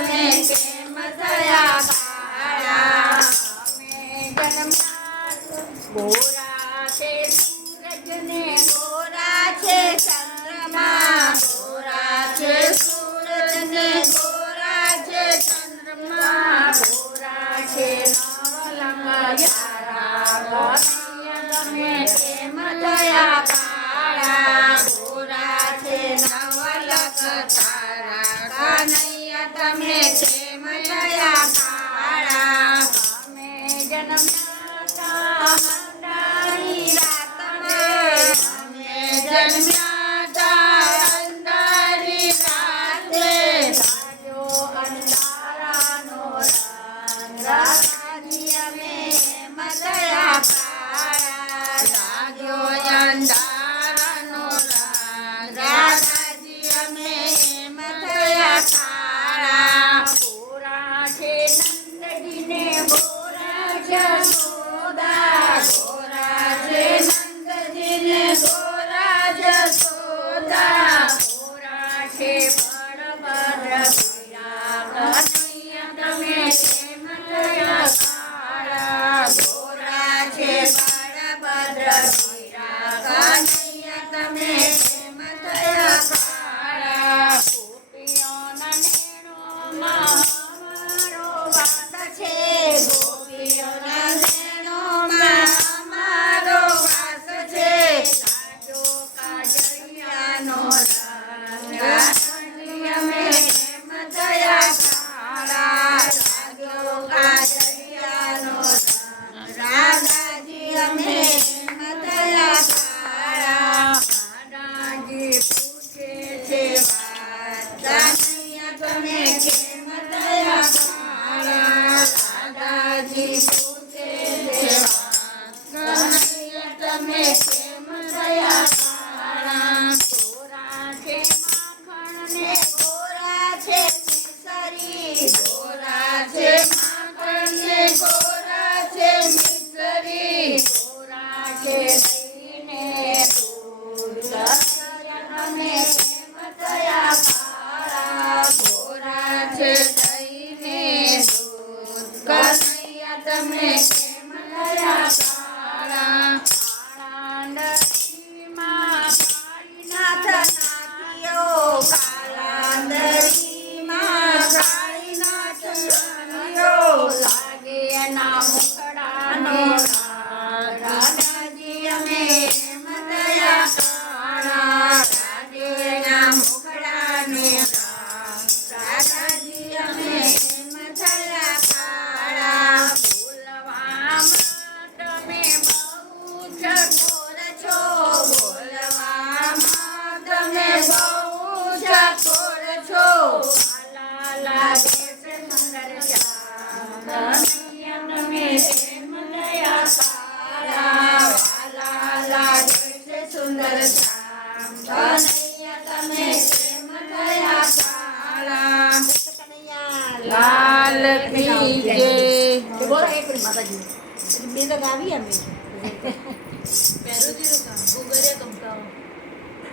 તમે કેમ થયા કાળા અમે જન્મ્યા ગોરા છે સૂરજને ગોરા છે ચંદ્રમા ગોરા છે સૂરજને ગોરા છે ચંદ્રમા ગોરા છે નવલંગ યારા તમે કેમ થયા કાળા ગોરા છે નવલખ તારા કનૈયા તમે કેમ થયા કાળા અમે જન્મ્યા અંધારી રાતમાં અમે જન્મ્યા અંધારી રાતે સાજો અંધારાનો રંગ રાજી અમે એમ થયા અંધારાનો રંગ રાધાજી અમે એમ થયા કાળા ગોરા છે નંદજીને ગોરા જશોદા ગોરા છે નંદજીને ગોરા જશોદા ગોરા છે બળભદ્ર પિયા કનૈયા તમે કેમ થયા કાળા ગોરા છે બળભદ્ર કનૈયા તમે કેમ થયા કાળા ગોપીઓના નેણોમાં અમારો વાસ છે ગોપીઓના નેણોમાં અમારો વાસ છે લાજો કાજળિયાનો રંગ રાધાજી અમે કેમ થયા કાળા લાજો કાજળિયાનો રંગ રાધાજી અમે કેમ થયા પૂછે છે વાત કનૈયા તમે કેમ થયા કાળા દાદાજી પૂછે છે વાત કનૈયા તમે કેમ થયા કાળા ગોરા છે માખણ ને ગોરા છે મિસરી ગોરા છે માખણ ને ગોરા છે મિસરી ગોરા છે દહીંને દૂધ તમે કેમ થયા કાળા ગોરા છે દહીંને દૂધ કનૈયા તમે કેમ થયા કાળા કાળાંદરીમાં કાળીનાથ નાથિયો કાળાંદરીમાં કાળીનાથ નાથિયો લાગે એના મુખડાનો રાધાજી અમે કેમ થયા કાળા મુખડાને રાધાજી અમે કેમ થયા કાળા બોલવામાં તમે બહુ ચકોર છો બોલવામાં તમે બહુ ચકોર છો વાલા લાગે છે સુંદર શ્યામ કનૈયા તમે કેમ થયા કાળા વાલા લાગે છે સુંદર શ્યામ કનૈયા તમે કેમ થયા કાળા લાલ કી જય બોલો એક મિનિટ માતાજી બે લગાવી અમે પહેરો દીરો કા ગુગરિયા કમતાઓ